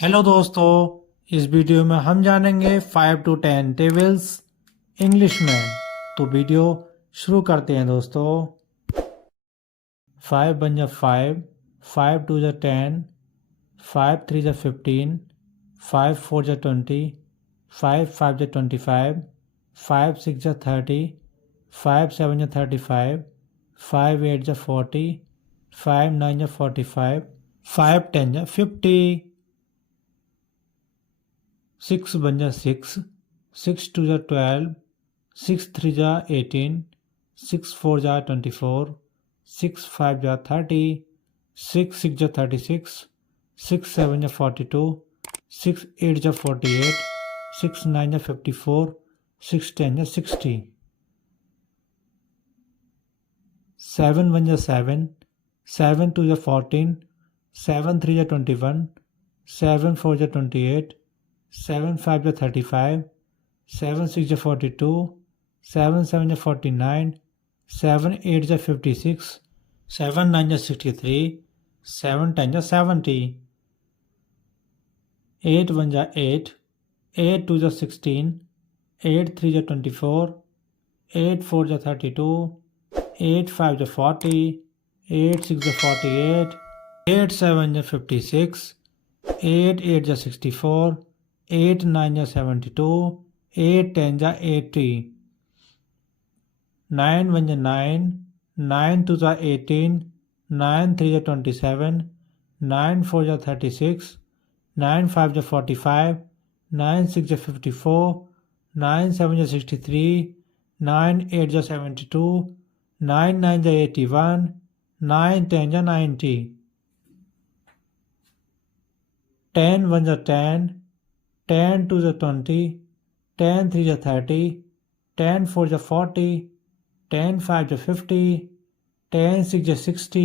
Hello दोस्तों, इस video में हम जानेंगे 5 to 10 टेबल्स इंग्लिश में। तो वीडियो शुरू करते हैं दोस्तों। 5 बन जा 5, 5 2 जा 10, 5 3 जा 15, 5 4 जा 20, 5 5 जा 25, 5 6 जा 30, 5 7 जा 35, 5 8 जा 40, 5 9 जा 45, 5 10 जा 50। 6 बन जा 6, 6 2 जा 12, 6 3 जा 18, 6 4 जा 24, 6 5 जा 30, 6 6 जा 36, 6 7 जा 42, 6 8 जा 48, 6 9 जा 54, 6 10 जा 60। 7 1 जा 7, 7 2 जा 14, 7 3 जा 21, 7 4 जा 28, 7 5 जा 35, 7 6 जा 42, 7 7 जा 49, 7 8 जा 56, 7 9 जा 63, 7 10 जा 70। 8 1 जा 8, 8 2 जा 16, 8 3 जा 24, 8 4 जा 32, 8 5 जा 40, 8 6 जा 48, 8 7 जा 56, 8 8 जा 64, 8 9 जा 72, 8 10 जा 80। 9 1 जा 9, 9 2 जा 18, 9 3 जा 27, 9 4 जा 36, 9 5 जा 45, 9 6 जा 54, 9 7 जा 63, 9 8 जा 72, 9 9 जा 81, 9 10 जा 90। 10 1 जा 10, 10 2 जा 20, 10 3 जा 30, 10 4 जा 40, 10 5 जा 50, 10 6 जा 60,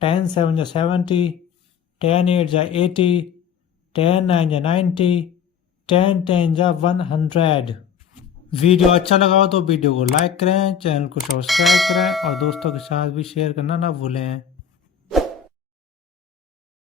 10 7 जा 70, 10 8 जा 80, 10 9 जा 90, 10 10 जा 100। वीडियो अच्छा लगा हो तो वीडियो को लाइक करें, चैनल को सब्सक्राइब करें और दोस्तों के साथ भी शेयर करना ना भूलें।